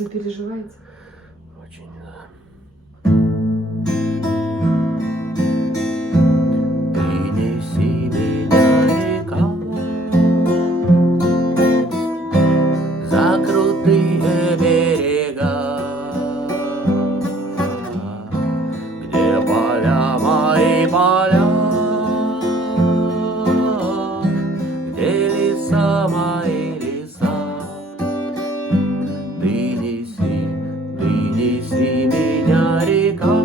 Вы переживаете? Очень, да. Принеси меня, река, за крутые берега, где поля мои поля, где леса мои леса. Принеси меня, река,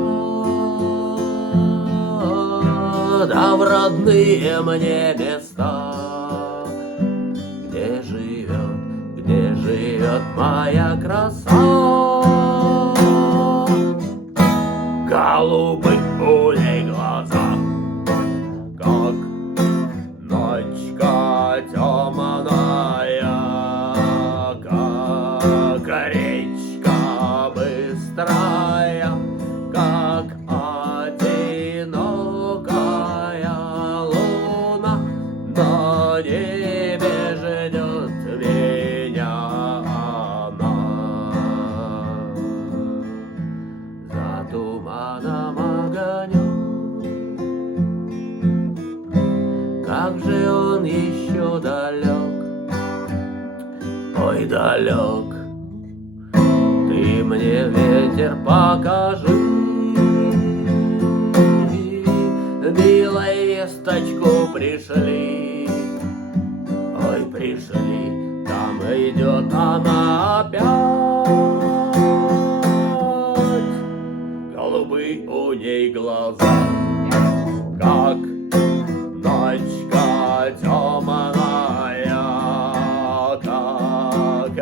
да в родные мне места, где живет моя краса. Голубы у ней глаза, как ночка темная, как речка быстрая, как одинокая луна на небе ждет меня она. За туманом огонек, как же он еще далек, ой, далек. Ты мне, ветер, покажи, милой весточку пришли, ой, пришли, там идет она опять. Голубы у ней глаза, как ночка темная, как